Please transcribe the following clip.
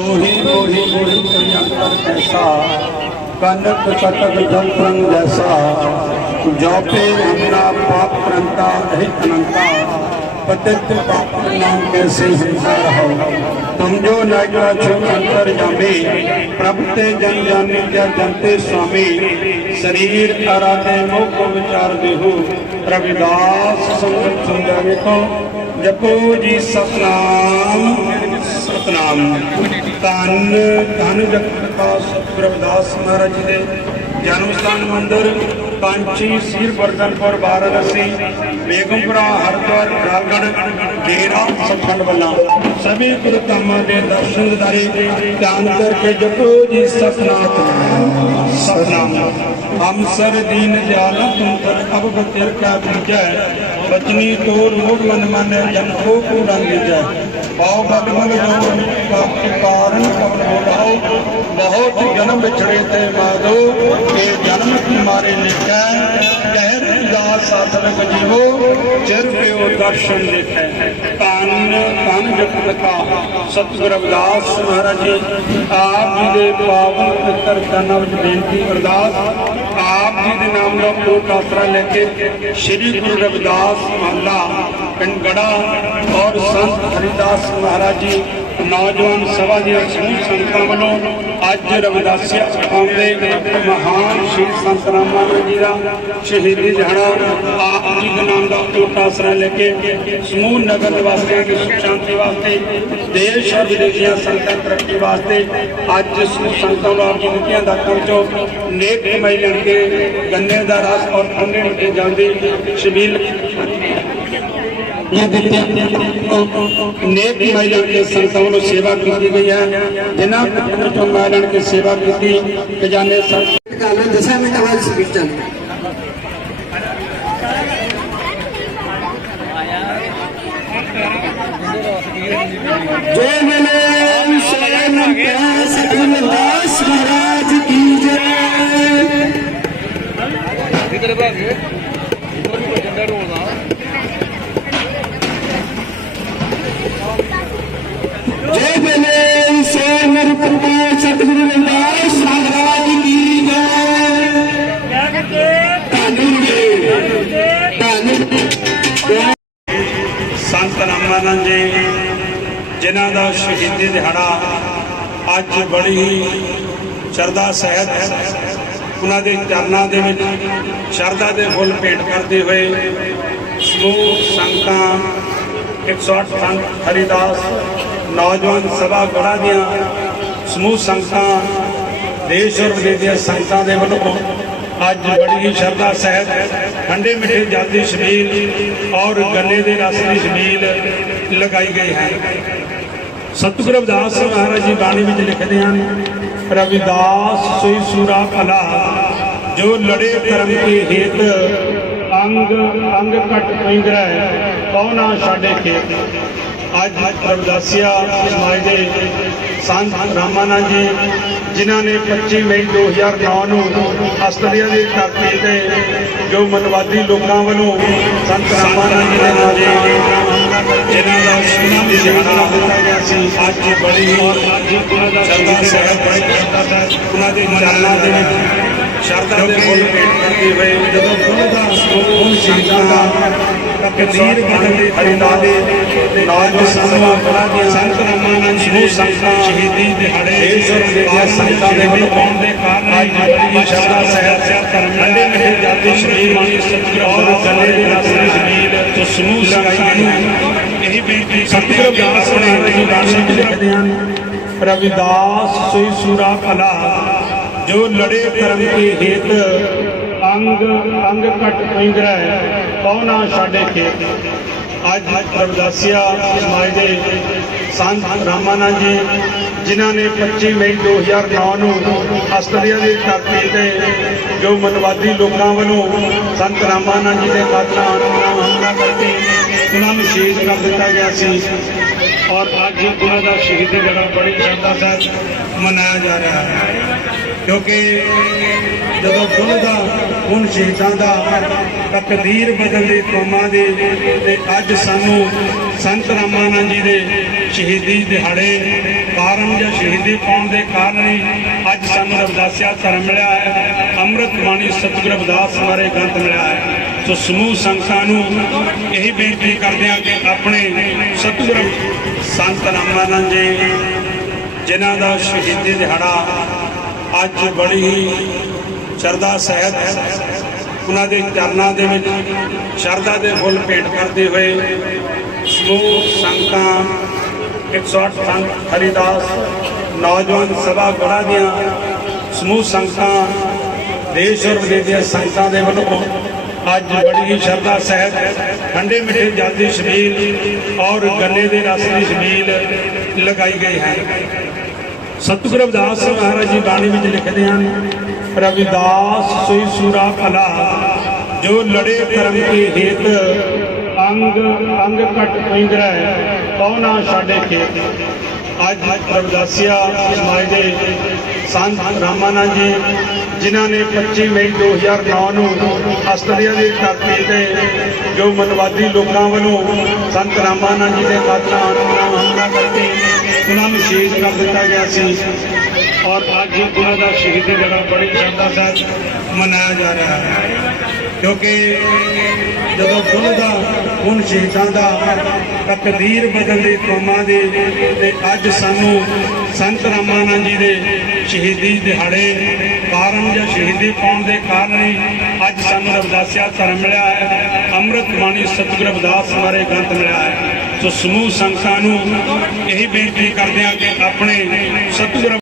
ਉਹੀ ਉਹੀ ਉਹੀ ਕੰਯੰਤਰ ਐਸਾ ਕਨਕ ਕਟਕ ਜੰਤਰੰਗ ਜੈਸਾ। ਜੋਪੇ ਅਮਰਾ ਪਾਪ ਪ੍ਰੰਤਾ ਅਹਿ ਅਨੰਤਾ। ਪਤਿਤ ਪਾਪ ਨਾਮ ਕੈਸੇ ਹਿੰਸਾ ਰਹੋ ਤੁਮ ਜੋ ਨਾਗਾ ਛੋ ਅੰਤਰ ਜਾਮੇ। ਪ੍ਰਭ ਤੇ ਜਨ ਜਾਨੀ ਕਿਆ ਜਨਤੇ ਸੁਆਮੀ ਸਰੀਰ ਅਰਾਤੇ ਮੋਖ ਵਿਚਾਰ ਦੇਹੂ। ਰਵਿਦਾਸ ਸੰਗਤ ਸਮਝਾਵੇ ਕੋ। ਜਪੋ ਜੀ ਸਤਨਾਮ। ਸਤਨਾਮ। ਧੰਨ ਧੰਨ ਜਗਤ ਦਾ ਸਤਿਗੁਰੂ ਰਵਿਦਾਸ ਮਹਾਰਾਜ ਜੀ ਦੇ ਜਨਮ ਸਥਾਨ ਮੰਦਿਰ ਕਾਂਚੀ ਸੀਰ ਬਰਦਨਪੁਰ ਵਾਰਾਣਸੀ, ਬੇਗਮਪੁਰਾ, ਹਰਿਦੁਆਰ ਰਾਗੜ ਡੇਰਾ ਸਖੰਡ ਵੱਲਾ ਸਭੀ ਗੁਰੂ ਦੇ ਦਰਸ਼ਨ ਦਿਦਾਰੇ, ਧਿਆਨ ਕਰਕੇ ਜਪੋ ਜੀ ਸਤਨਾਮ। ਸਤਨਾਮ। ਹਮ ਦੀਨ ਦਿਆਲਾ ਤੁਮ ਤਰ ਅਬ ਬਚਰ ਕਿਆ ਬੀਜੈ, ਬਚਨੀ ਤੋਰ ਮੋੜ ਮਨ ਮਨ, ਜਨ ਕੋ ਕੂੜਾ ਬੀਜੈ ਪਾਉ ਬਗਮਨ ਗੋਨ ਪਾਪ ਕਾਰਨ ਕਬਰ ਹੋਲਾਓ ਬਹੁਤ ਜਨਮ ਵਿਛੜੇ ਤੇ ਮਾਦੋ, ਇਹ ਜਨਮ ਤੁਮਾਰੇ ਲਿਖੈ ਕਹਿ ਦਾ ਸਾਧਨ ਜੀਵੋ, ਚਿਰ ਪਿਓ ਦਰਸ਼ਨ ਦੇਖੈ ਤਨ ਤਨ ਜਪਤ ਕਾ। ਸਤਿਗੁਰ ਰਵਿਦਾਸ ਮਹਾਰਾਜ ਜੀ ਆਪ ਜੀ ਦੇ ਪਾਵਨ ਪਿੱਤਰ ਚਰਨਾਂ ਵਿੱਚ ਬੇਨਤੀ ਅਰਦਾਸ। ਆਪ ਜੀ ਦੇ ਨਾਮ ਦਾ ਕੋਟ ਆਸਰਾ ਲੈ ਕੇ ਸ੍ਰੀ ਗੁਰੂ ਰਵਿਦਾਸ ਮਹੱਲਾ ਪਿੰਡ ਔਰ ਸੰਤ ਹਰਿਦਾਸ ਮਹਾਰਾਜ ਜੀ, ਨੌਜਵਾਨ ਸਭਾ ਦੀਆਂ ਸਮੂਹ ਸੰਗਤਾਂ ਵੱਲੋਂ ਅੱਜ ਰਵਿਦਾਸੀਆ ਸਿਖਾਉਂਦੇ ਮਹਾਨ ਸ਼ਹੀਦ ਸੰਤ ਰਾਮਾਨੰਦ ਜੀ ਦਾ ਸ਼ਹੀਦੀ ਦਿਹਾੜਾ, ਆਪ ਜੀ ਦੇ ਨਾਮ ਦਾ ਕੋਟ ਆਸਰਾ ਲੈ ਕੇ ਸਮੂਹ ਨਗਰ ਨਿਵਾਸੀਆਂ ਦੀ ਸੁਖ ਸ਼ਾਂਤੀ ਵਾਸਤੇ, ਦੇਸ਼ ਔਰ ਵਿਦੇਸ਼ ਦੀਆਂ ਸੰਗਤਾਂ ਤਰੱਕੀ ਵਾਸਤੇ ਅੱਜ ਸਮੂਹ ਸੰਗਤਾਂ ਨੂੰ ਆਪ ਜੀ ਨਿੱਕੀਆਂ ਦਾਤਾਂ ਵਿੱਚੋਂ ਨੇਕ ਕਮਾਈ ਲੈਣ ਕੇ ਗੰਨੇ ਦਾ ਰਸ ਔਰ ਠੰਡੇ ਮਿੱਠੇ ਜਾਂਦੀ ਸ਼ਬੀਲ ਇਹ ਦਿੱਤੇ ਨੇਕ ਕਮਾਈ ਲੈਣ ਕੇ ਸੰਗਤਾਂ ਵੱਲੋਂ ਸੇਵਾ ਕੀਤੀ ਗਈ ਹੈ ਜਿਨ੍ਹਾਂ ਪੁੱਤਰ ਚੋਂ ਕਮਾਈ ਲੈਣ ਕੇ ਸੇਵਾ ਕੀਤੀ ਖਜ਼ਾਨੇ ਸੰਤ ਕਾਲਾਂ ਦਸਾਂ ਮਿੰਟਾਂ ਬਾਅਦ ਸਪੀਚ ਚੱਲ ਜੈ ਮਲੇ ਸੋਨਮ ਕਾ ਸਤਿਗੁਰੂ ਜਿਨ੍ਹਾਂ ਦਾ ਸ਼ਹੀਦੀ ਦਿਹਾੜਾ ਅੱਜ ਬੜੀ ਹੀ ਸ਼ਰਧਾ ਸਹਿਤ ਉਹਨਾਂ ਦੇ ਚਰਨਾਂ ਦੇ ਵਿੱਚ ਸ਼ਰਧਾ ਦੇ ਫੁੱਲ ਭੇਟ ਕਰਦੇ ਹੋਏ ਸਮੂਹ ਸੰਗਤਾਂ 108 ਸੰਤ ਹਰੀਦਾਸ, ਨੌਜਵਾਨ ਸਭਾ ਗੜਾ ਦੀਆਂ ਸਮੂਹ ਸੰਗਤਾਂ, ਦੇਸ਼ ਔਰ ਵਿਦੇਸ਼ ਦੀਆਂ ਸੰਗਤਾਂ ਦੇ ਵੱਲੋਂ ਅੱਜ ਬੜੀ ਹੀ ਸ਼ਰਧਾ ਸਹਿਤ ਠੰਡੇ ਮਿੱਠੇ ਜਾਤੀ ਸ਼ਬੀਲ ਔਰ ਗੰਨੇ ਦੇ ਰਸ ਦੀ ਸ਼ਬੀਲ ਲਗਾਈ ਗਈ ਹੈ। ਸਤਿਗੁਰੂ ਰਵਿਦਾਸ ਮਹਾਰਾਜ ਜੀ ਬਾਣੀ ਵਿੱਚ ਲਿਖਦੇ ਹਨ, ਰਵਿਦਾਸ ਸੋਈ ਸੂਰਾ ਭਲਾ, ਜੋ ਲੜੇ ਕਰਮ ਕੇ ਹੇਤ, ਅੰਗ ਅੰਗ ਕਟ ਪੈਂਦਰੈ ਕਉ ਨਾ ਖੇਤ? ਅੱਜ ਰਵਿਦਾਸਿਆ ਸਮਾਜ ਦੇ ਸੰਤ ਰਾਮਾਨੰਦ ਜੀ, ਜਿਨ੍ਹਾਂ ਨੇ 25 ਮਈ 2009 ਨੂੰ ਆਸਟ੍ਰੇਲੀਆ ਦੀ ਧਰਤੀ ਤੇ ਜੋ ਮਨਵਾਦੀ ਲੋਕਾਂ ਵੱਲੋਂ ਸੰਤ ਰਾਮਾਨੰਦ ਜੀ ਦੇ ਨਾਮ ਜਿਨ੍ਹਾਂ ਦਾ ਸ਼ਹੀਦੀ ਦਿਹਾੜਾ ਦਿੱਤਾ ਗਿਆ ਸੀ ਅੱਜ ਬੜੀ ਹੀ ਸ਼ਰਧਾ ਸਹਿਤ ਉਹਨਾਂ ਦੇ ਚਰਨਾਂ ਦੇ ਵਿੱਚ ਸ਼ਰਧਾ ਦੇ ਫੁੱਲ ਭੇਟ ਕਰਦੇ ਹੋਏ ਜਦੋਂ ਖੁੱਲ੍ਹ ਦਾ ਸਰੋਵਰ ਸ਼ਹੀਦਾਂ ਦਾ ਕਬੀਰ ਬਦਲ ਦੇ ਹਰਿਦਾ ਦੇ ਨੌਜਵਾਨ ਸਮੂਹ ਸੰਤ ਰਾਮਾਨੰਦ ਸਮੂਹ ਸੰਗਤਾਂ ਸ਼ਹੀਦੀ ਦਿਹਾੜੇ ਦੇਸ਼ ਔਰ ਵਿਦੇਸ਼ ਸੰਗਤਾਂ ਦੇ ਵੱਲੋਂ ਪਾਉਣ ਦੇ ਕਾਰਨ ਅੱਜ ਬੜੀ ਸ਼ਰਧਾ ਸਹਿਤ ਠੰਡੇ ਮਿੱਠੇ ਜਾਤੀ ਸਮੂਹ ਲਗਾਈ ਗਈ ਇਹ ਬੇਨਤੀ ਸਤਿਗੁਰੂ ਰਵਿਦਾਸ ਮਹਾਰਾਜ ਜੀ ਲਿਖਦੇ ਹਨ, ਰਵਿਦਾਸ ਸੋਈ ਸੂਰਾ ਭਲਾ, ਜੋ ਲੜੇ ਕਰਮ ਕੇ ਹੇਤ, ਅੰਗ ਅੰਗ ਕਟ ਪੈਂਦਰੈ ਕਉ ਨਾ ਛਾੜੇ ਖੇਤ। ਅੱਜ ਰਵਿਦਾਸੀਆ ਸਮਾਜ ਦੇ ਸੰਤ ਰਾਮਾਨੰਦ ਜੀ ਜਿਨ੍ਹਾਂ ਨੇ 25 ਮਈ 2009 ਨੂੰ ਆਸਟ੍ਰੇਲੀਆ ਦੀ ਧਰਤੀ ਤੇ ਜੋ ਮਨਵਾਦੀ ਲੋਕਾਂ ਵੱਲੋਂ ਸੰਤ ਰਾਮਾਨੰਦ ਜੀ ਦੇ ਕਾਤਲਾਂ ਨੂੰ ਹਮਲਾ ਕਰਕੇ ਉਹਨਾਂ ਨੂੰ ਸ਼ਹੀਦ ਕਰ ਦਿੱਤਾ ਗਿਆ ਸੀ। ਔਰ ਅੱਜ ਉਹਨਾਂ ਦਾ ਸ਼ਹੀਦੀ ਦਿਹਾੜਾ ਬੜੀ ਸ਼ਰਧਾ ਸਾਹਿਬ ਮਨਾਇਆ ਜਾ ਰਿਹਾ ਹੈ। ਕਿਉਂਕਿ ਜਦੋਂ ਗੁਰੂ ਦਾ ਹੁਣ ਸ਼ਹੀਦਾਂ ਦਾ ਤਕਦੀਰ ਬਦਲਦੀ ਕੌਮਾਂ ਦੀ, ਤੇ ਅੱਜ ਸਾਨੂੰ ਸੰਤ ਰਾਮਾਨੰਦ ਜੀ ਦੇ ਸ਼ਹੀਦੀ ਦਿਹਾੜੇ ਕਾਰਨ ਜਾਂ ਸ਼ਹੀਦੀ ਪਾਉਣ ਦੇ ਕਾਰਨ ਹੀ ਅੱਜ ਸਾਨੂੰ ਰਵਿਦਾਸਿਆ ਧਰਮ ਮਿਲਿਆ ਹੈ। ਅੰਮ੍ਰਿਤ ਬਾਣੀ ਸਤਿਗੁਰ ਰਵਿਦਾਸ ਬਾਰੇ ਗ੍ਰੰਥ ਮਿਲਿਆ ਹੈ। ਸੋ ਸਮੂਹ ਸੰਗਤਾਂ ਨੂੰ ਇਹੀ ਬੇਨਤੀ ਕਰਦੇ ਹਾਂ ਕਿ ਆਪਣੇ ਸਤਿਗੁਰ ਸੰਤ ਰਾਮਾਨੰਦ ਜੀ, ਜਿਨ੍ਹਾਂ ਦਾ ਸ਼ਹੀਦੀ ਦਿਹਾੜਾ ਅੱਜ ਬੜੀ ਹੀ ਸ਼ਰਧਾ ਸਹਿਤ ਉਹਨਾਂ ਦੇ ਚਰਨਾਂ ਦੇ ਵਿੱਚ ਸ਼ਰਧਾ ਦੇ ਫੁੱਲ ਭੇਟ ਕਰਦੇ ਹੋਏ ਸਮੂਹ ਸੰਗਤਾਂ 108 ਸੰਤ ਹਰੀਦਾਸ, ਨੌਜਵਾਨ ਸਭਾ ਗੁਰਾਂ ਦੀਆਂ ਸਮੂਹ ਸੰਗਤਾਂ, ਦੇਸ਼ ਔਰ ਵਿਦੇਸ਼ ਦੀਆਂ ਸੰਗਤਾਂ ਦੇ ਵੱਲੋਂ ਅੱਜ ਬੜੀ ਹੀ ਸ਼ਰਧਾ ਸਹਿਤ ਠੰਡੇ ਮਿੱਠੇ ਜਲ ਦੀ ਛਬੀਲ ਔਰ ਗੰਨੇ ਦੇ ਰਸ ਦੀ ਛਬੀਲ ਲਗਾਈ ਗਈ ਹੈ। ਸਤਿਗੁਰੂ ਰਵਿਦਾਸ ਮਹਾਰਾਜ ਜੀ ਬਾਣੀ ਵਿੱਚ ਲਿਖਦੇ ਹਨ ਰਵਿਦਾਸ ਸੋਈ ਸੂਰਾ ਭਲਾ, ਜੋ ਲੜੇ ਕਰਮ ਕੇ ਹੇਤ, ਅੰਗ ਅੰਗ ਘਟ ਪੈਂਦਰੈ ਕਉ ਸਾਡੇ ਖੇਤ। ਅੱਜ ਰਵਿਦਾਸੀਆ ਸਮਾਜ ਦੇ ਸੰਤ ਰਾਮਾਨੰਦ ਜੀ, ਜਿਨ੍ਹਾਂ ਨੇ 25 ਮਈ 2009 ਨੂੰ ਆਸਟ੍ਰੇਲੀਆ ਦੀ ਧਰਤੀ ਤੇ ਜੋ ਮਨਵਾਦੀ ਲੋਕਾਂ ਵੱਲੋਂ ਸੰਤ ਰਾਮਾਨੰਦ ਜੀ ਦੇ ਕਾਤਲਾਂ ਨੂੰ ਹਮਲਾ ਕਰਕੇ ਉਹਨਾਂ ਨੂੰ ਸ਼ਹੀਦ ਕਰ ਦਿੱਤਾ ਗਿਆ ਸੀ। ਔਰ ਅੱਜ ਉਹਨਾਂ ਦਾ ਸ਼ਹੀਦੀ ਦਿਹਾੜਾ ਬੜੀ ਸ਼ਰਧਾ ਸਹਿਤ ਮਨਾਇਆ ਜਾ ਰਿਹਾ ਹੈ। ਕਿਉਂਕਿ ਜਦੋਂ ਖੁੱਲਦਾ ਹੁਣ ਸ਼ਹੀਦਾਂ ਦਾ ਤਕਦੀਰ ਬਦਲਦੀ ਕੌਮਾਂ ਦੀ, ਤੇ ਅੱਜ ਸਾਨੂੰ ਸੰਤ ਰਾਮਾਨੰਦ ਜੀ ਦੇ ਸ਼ਹੀਦੀ ਦਿਹਾੜੇ ਕਾਰਨ ਜਾਂ ਸ਼ਹੀਦੀ ਪਾਉਣ ਦੇ ਕਾਰਨ ਹੀ ਅੱਜ ਸਾਨੂੰ ਰਵਿਦਾਸਿਆ ਧਰਮ ਮਿਲਿਆ ਹੈ, ਅੰਮ੍ਰਿਤ ਬਾਣੀ ਸਤਿਗੁਰ ਰਵਿਦਾਸ ਬਾਰੇ ਗ੍ਰੰਥ ਮਿਲਿਆ ਹੈ। ਸੋ ਸਮੂਹ ਸੰਗਤਾਂ ਨੂੰ ਇਹੀ ਬੇਨਤੀ ਕਰਦੇ ਹਾਂ ਕਿ ਆਪਣੇ ਸਤਿਗੁਰ